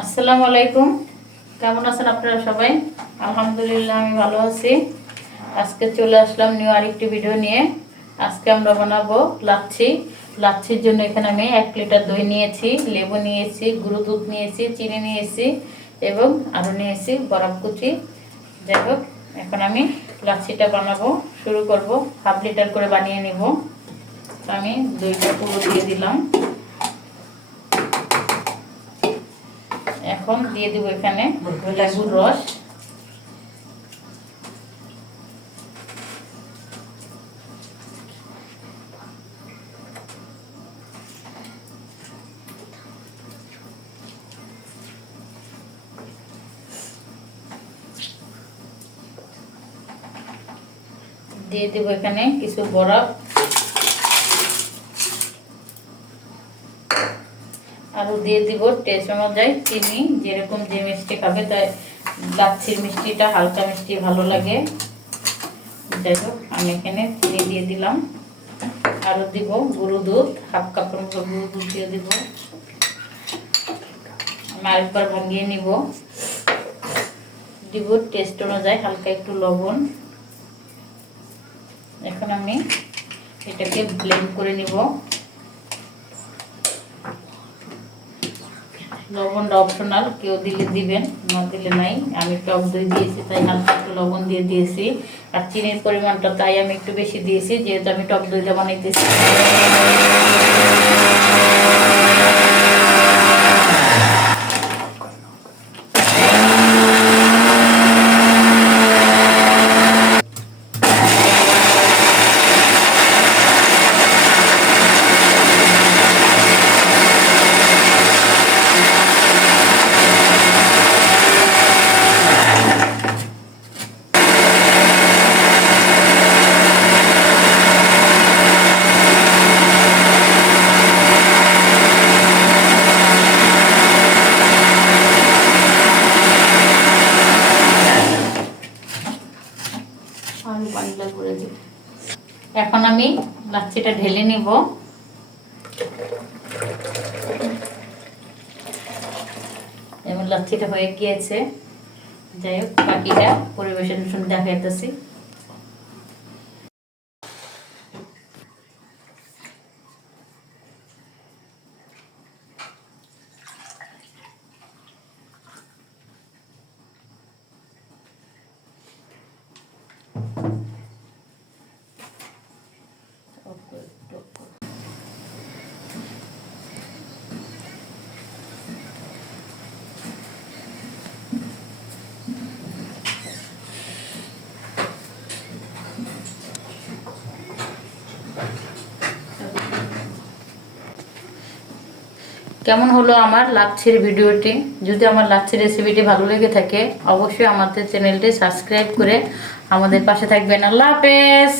আসসালামু আলাইকুম। কেমন আছেন আপনারা সবাই? আলহামদুলিল্লাহ আমি ভালো আছি। আজকে চলে আসলাম নিউ আরেকটি ভিডিও নিয়ে। আজকে আমরা বানাবো লাচ্ছি। লাচ্ছির জন্য এখানে আমি 1 লিটার দই নিয়েছি, লেবু নিয়েছি, গুঁড়ো দুধ নিয়েছি, চিনি নিয়েছি এবং আরও নিয়েছি বরফ কুচি। যাই হোক, এখন আমি লাচ্ছিটা বানাবো, শুরু করব। 1/2 লিটার করে বানিয়ে নিব। আমি দইটা পুরো দিয়ে দিলাম। এখন দিয়ে দিব এখানে লেবুর রস, দিয়ে দিব এখানে কিছু বরফ, আরও দিয়ে দিব টেস্ট অনুযায়ী চিনি, যেরকম যে মিষ্টি খাবে তাই। লাচ্ছির মিষ্টিটা হালকা মিষ্টি ভালো লাগে। যাই হোক, আমি এখানে চিনি দিয়ে দিলাম। আরও দিব গুঁড়ো দুধ, 1/2 কাপের মতো গুঁড়ো দুধ দিয়ে দিব। আমি আরেকবার ভাঙিয়ে নিব। দিব টেস্ট অনুযায়ী হালকা একটু লবণ। এখন আমি এটাকে ব্লেন্ড করে নিব। লবণটা অপশনাল, কেউ দিলে দিবেন, না দিলে নাই। আমি টক দই দিয়েছি তাই হালকা একটু লবণ দিয়ে দিয়েছি। আর চিনির পরিমাণটা তাই আমি একটু বেশি দিয়েছি, যেহেতু আমি টক দইটা বানাইতেছি। এখন আমি লাচ্ছিটা ঢেলে নিব। এবং লাচ্ছিটা হয়ে গিয়েছে। যাই হোক, বাকিটা পরিবেশন দেখাইতেছি। কেমন হলো আমার লাচ্ছির ভিডিওটি? যদি আমার লাচ্ছির রেসিপিটি ভালো লেগে থাকে, অবশ্যই আমাদের চ্যানেলটি সাবস্ক্রাইব করে আমাদের পাশে থাকবেন। আল্লাহ হাফেজ।